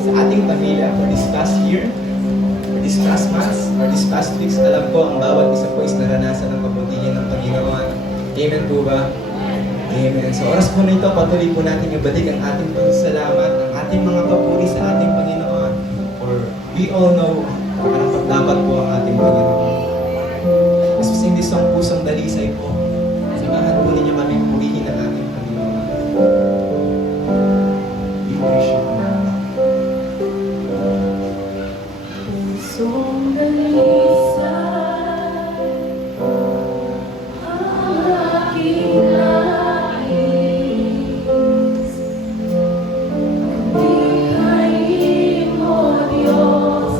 sa ating pamilya for this past year, for this past months, for this past weeks. Alam ko, ang bawat isa po is naranasan ng kabutihan ng Panginoon. Amen po ba? Amen. Sa oras po na ito, patuloy po natin ibalik ang ating pasasalamat, ang ating mga papuri sa ating Panginoon. For we all know, karapat dapat po ang ating Panginoon. Mas hindi song pusong dalisay po. Samahan po ninyo kami purihin ang ating Panginoon. We worship you. Pusong dalisay, ang aking nais. Pagdihain mo, Diyos,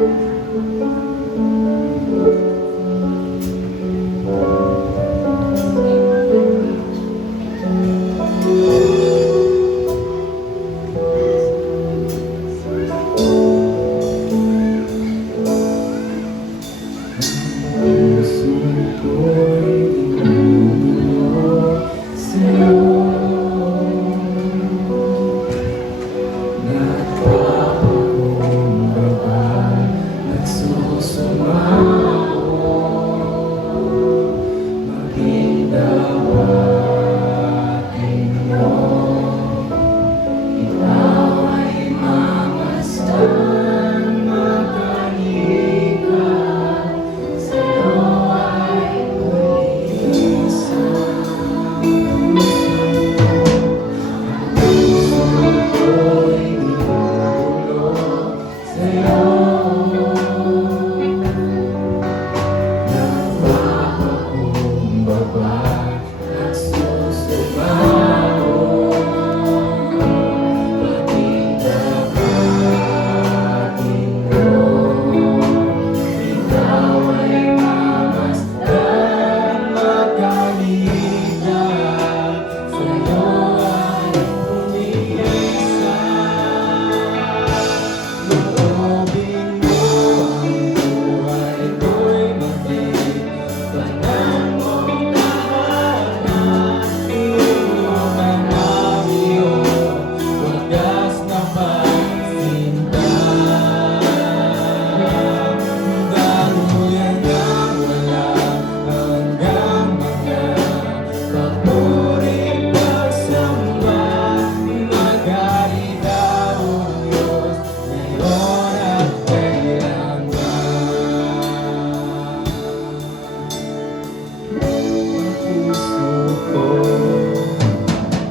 Puso ko'y bumubuo sa'yo. Nagpapakumbaba, nagsusumamo, maging dawatin mo. Ikaw ay mamasdan, magkalikat, sa'yo ay pulisan. Puso ko'y binubulong sa'yo. Nagpapakumbaba, nagsusumamo, maging dapatin mo. Ikaw ay mamasdan, magkalikat, sa'yo ay pumisan. Loobin mo ang buhay ko'y maging tanan mong tahanan. Iyong mga nabiyo, wagas na pagsinta. Daluyan ng walang hanggang mga papuring pagsamba. Magari daw ang Diyos ngayon at kailanman.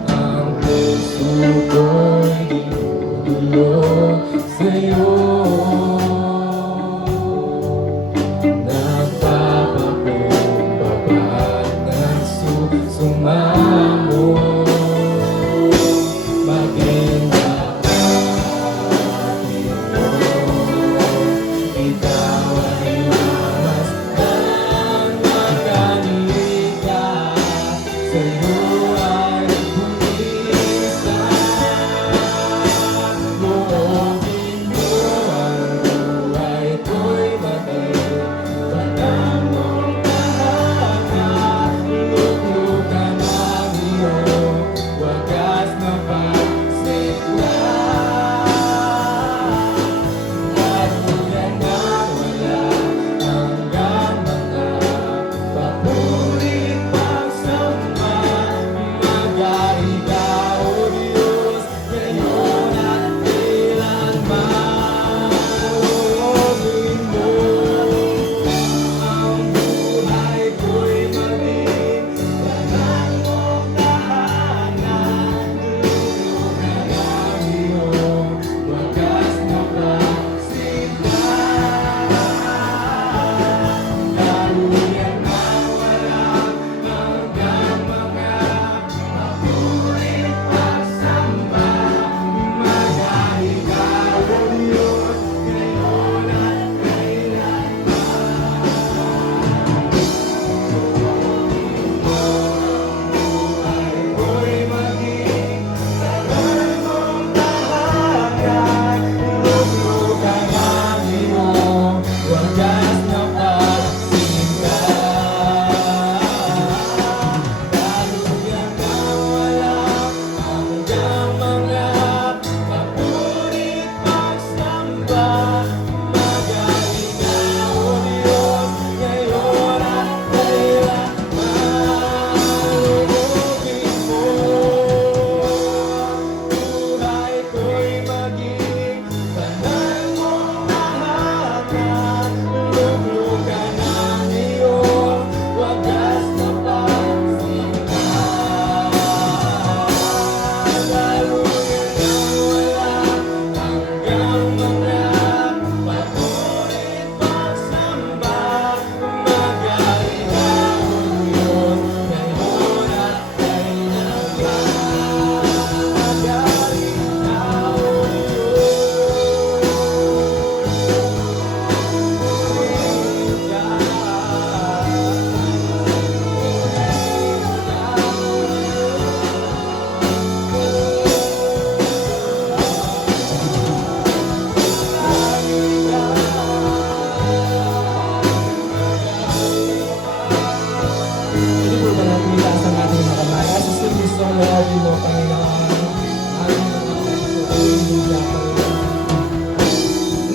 Ang puso ko'y ginugulo sa'yo. Nagpapakumbaba, nagsusumamo, maging dapatin mo. Ikaw ay mamasdan, magkalikat, sa'yo ay pulisan. Loobin mo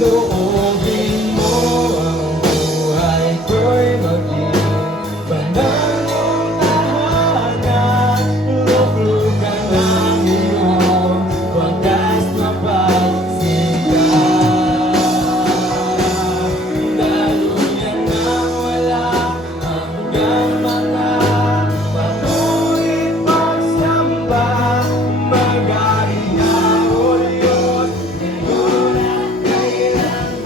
loobin mo ang buhay ko'y maging banal mong tahanan. Luklukan ng iyong wagas mapagsikat. Daluyan ng wala hanggang makapatuloy pagsamba. Magaling na o Diyos, ngayon at kailan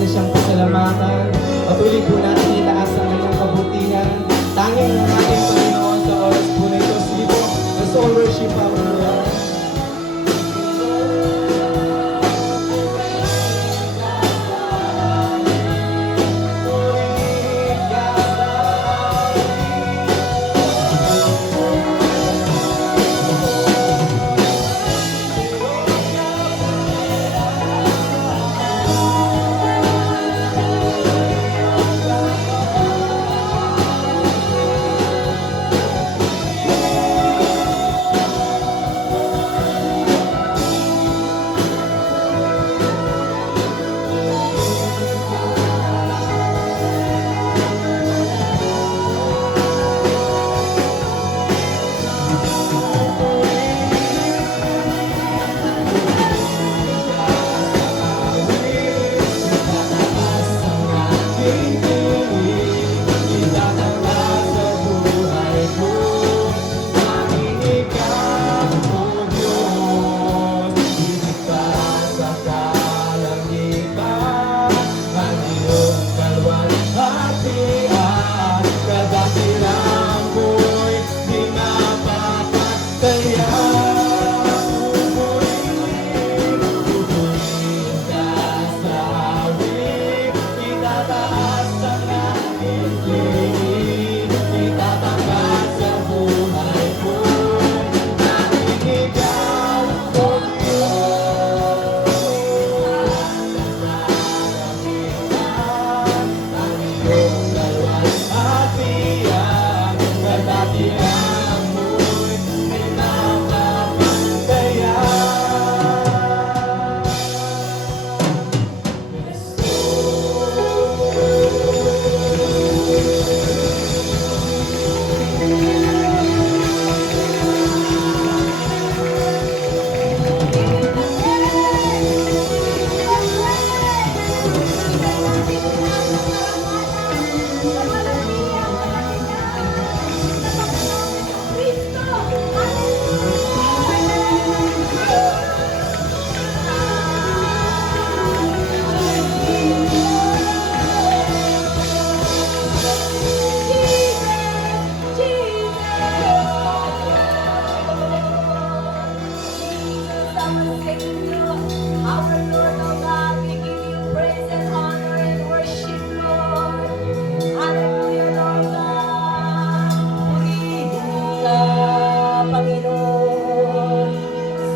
natin siyang pasalamatan. Patuloy po natin itaas ang kanyang kabutihan. Tanging ang ating Panginoon sa oras po na ito. Sige po, let's all worship our Lord.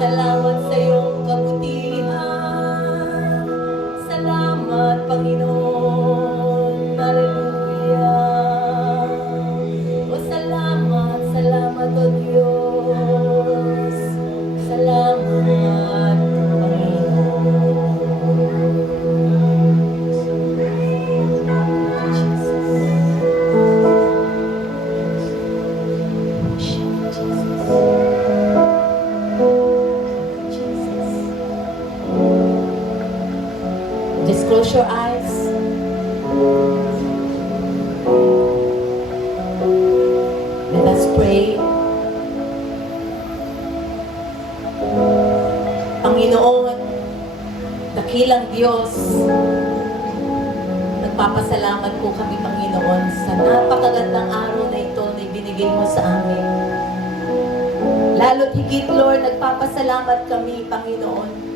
Salamat sa iyong kabutihan. Salamat, Panginoon. Hallelujah. O salamat, salamat, O Diyos. Salamat, Just close your eyes. Let us pray. Panginoon, dakilang Diyos, nagpapasalamat po kami, Panginoon, sa napakagandang araw na ito na ibinigay mo sa amin. Lalo't higit, Lord, nagpapasalamat kami, Panginoon,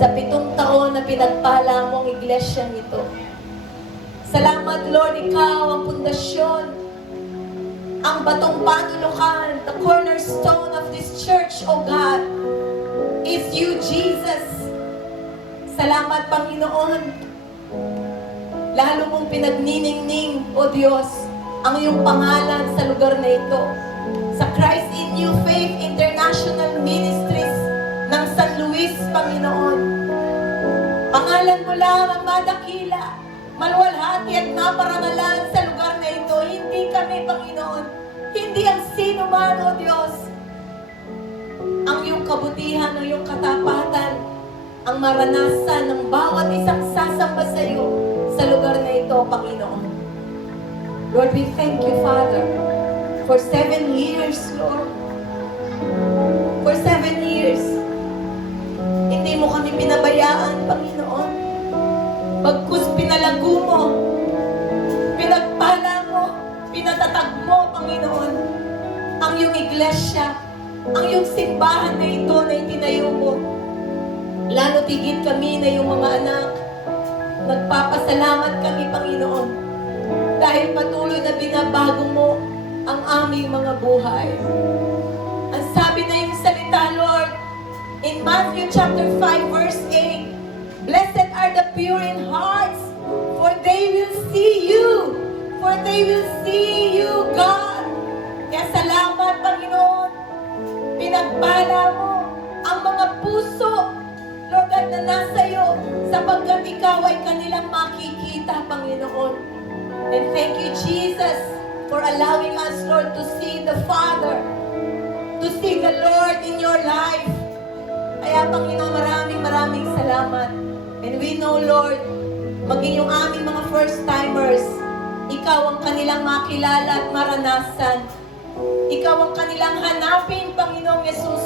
sa 7 taon na pinagpala mo ang iglesyang ito. Salamat, Lord, ikaw ang pundasyon, ang batong panulukan, the cornerstone of this church, O God, is you, Jesus. Salamat, Panginoon. Lalo mong pinagniningning, O Diyos, ang iyong pangalan sa lugar na ito. Sa Christ in You Faith International Ministries ng San Luis, Panginoon. Pangalan mo lang ang madakila, maluwalhati at maparangalan sa lugar na ito. Hindi kami, Panginoon. Hindi ang sino man, O Diyos. Ang iyong kabutihan, ang iyong katapatan, ang maranasan ng bawat isang sasamba sa iyo sa lugar na ito, Panginoon. Lord, we thank you, Father, for 7 years, Lord. For 7 years. Hindi mo kami pinabayaan, Panginoon. pinalago mo, pinagpala mo, pinatatag mo, Panginoon, ang iyong iglesia, ang iyong simbahan na ito na itinayo mo. Lalo tigit kami na iyong mga anak. Nagpapasalamat kami, Panginoon, dahil patuloy na binabago mo ang aming mga buhay. Ang sabi na yung salita, Lord, in Matthew chapter 5 verse 8, "Blessed are the pure in hearts, for they will see you." For they will see you, God. Kaya salamat, Panginoon. Pinagpala mo ang mga puso, Lord God, na nasa iyo, sapagkat ikaw ay kanilang makikita, Panginoon. And thank you, Jesus, for allowing us, Lord, to see the Father, to see the Lord in your life. Kaya, Panginoon, maraming salamat. And we know, Lord, maging yung aming mga first-timers, ikaw ang kanilang makilala at maranasan. Ikaw ang kanilang hanapin, Panginoong Yesus,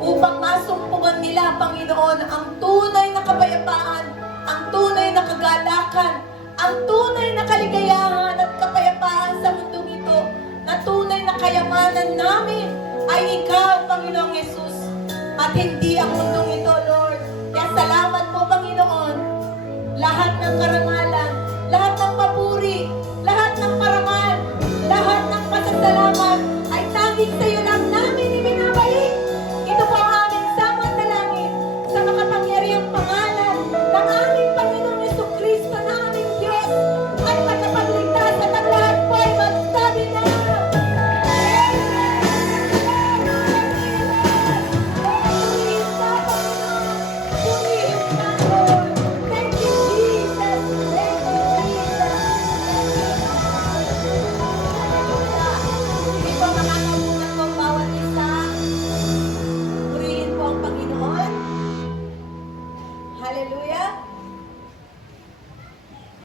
upang masumpungan nila, Panginoon, ang tunay na